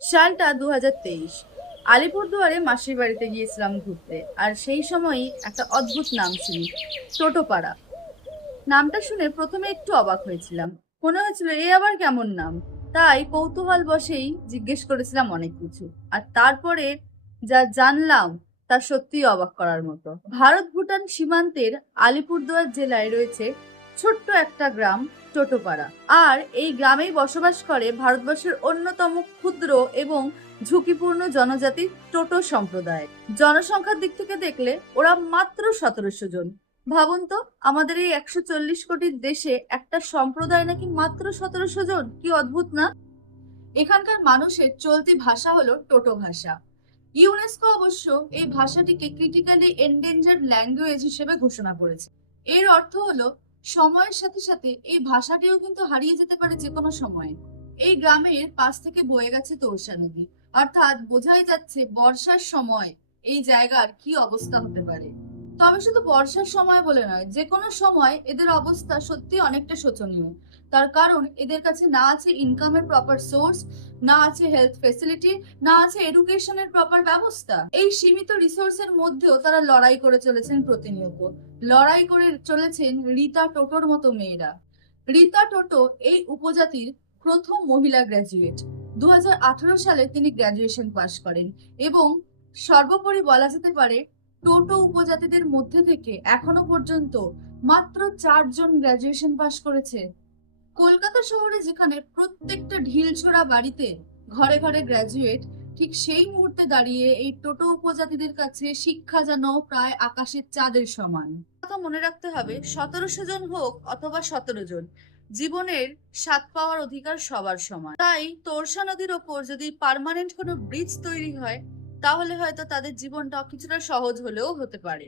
সালটা 2023। আলিপুরদুয়ারে মাসির বাড়িতে গিয়েছিলাম ঘুরতে, আর সেই সময়ই একটা অদ্ভুত নাম শুনি, টোটোপাড়া। নামটা শুনে প্রথমে একটু অবাক হয়েছিলাম, মনে হয়েছিল এ আবার কেমন নাম। তাই কৌতূহল বশেই জিজ্ঞেস করেছিলাম অনেক কিছু, আর তারপরে যা জানলাম তা সত্যিই অবাক করার মতো। ভারত ভুটান সীমান্তের আলিপুরদুয়ার জেলায় রয়েছে ছোট্ট একটা গ্রাম, টোটোপাড়া। আর এই গ্রামেই বসবাস করে ভারতবর্ষের অন্যতম ক্ষুদ্র এবং ঝুঁকিপূর্ণ জনজাতি টোটো সম্প্রদায়। জনসংখ্যার দিক থেকে দেখলে ওরা মাত্র 1700 জন। ভাবুন তো, আমাদের এই 140 কোটির দেশে একটা সম্প্রদায় নাকি মাত্র 1700 জন, কি অদ্ভুত না? এখানকার মানুষের চলতি ভাষা হলো টোটো ভাষা। ইউনেস্কো অবশ্য এই ভাষাটিকে ক্রিটিক্যালি এন্ডেঞ্জার্ড ল্যাঙ্গুয়েজ হিসেবে ঘোষণা করেছে। এর অর্থ হলো সময়ের সাথে সাথে এই ভাষাটিও কিন্তু হারিয়ে যেতে পারে যে কোনো সময়ে। এই গ্রামের পাশ থেকে বয়ে গেছে তোরসা নদী, অর্থাৎ বোঝাই যাচ্ছে বর্ষার সময় এই জায়গার কি অবস্থা হতে পারে। তবে শুধু বর্ষার সময় বলে নয়, যে কোনো সময় এদের অবস্থা সত্যি অনেকটা শোচনীয়। তার কারণ এদের কাছে না আছে ইনকামের প্রপার সোর্স, না আছে হেলথ ফেসিলিটি, না আছে এডুকেশনের প্রপার ব্যবস্থা। এই সীমিত রিসোর্সের মধ্যেও তারা লড়াই করে চলেছেন প্রতিনিয়ত। লড়াই করে চলেছেন রীতা টোটোর মতো মেয়েরা। রীতা টোটো এই উপজাতির প্রথম মহিলা গ্র্যাজুয়েট। 2018 সালে তিনি গ্র্যাজুয়েশন পাশ করেন এবং সর্বোপরি বলা যেতে পারে টোটো উপজাতিদের মধ্যে থেকে এখনো পর্যন্ত মাত্র 4 জন গ্র্যাজুয়েশন পাশ করেছে। কলকাতা শহরে যেখানে প্রত্যেকটা ঢিলছোড়া বাড়িতে ঘরে ঘরে গ্র্যাজুয়েট, ঠিক সেই মুহূর্তে দাঁড়িয়ে এই টোটো উপজাতিদের কাছে শিক্ষা যেন প্রায় আকাশের চাঁদের সমান। কথা মনে রাখতে হবে, 1700 জন হোক অথবা 17 জন, জীবনের স্বাদ পাওয়ার অধিকার সবার সমান। তাই তোরসা নদীর ওপর যদি পার্মানেন্ট কোনো ব্রিজ তৈরি হয়, তাহলে হয়তো তাদের জীবনটা কিছুটা সহজ হলেও হতে পারে।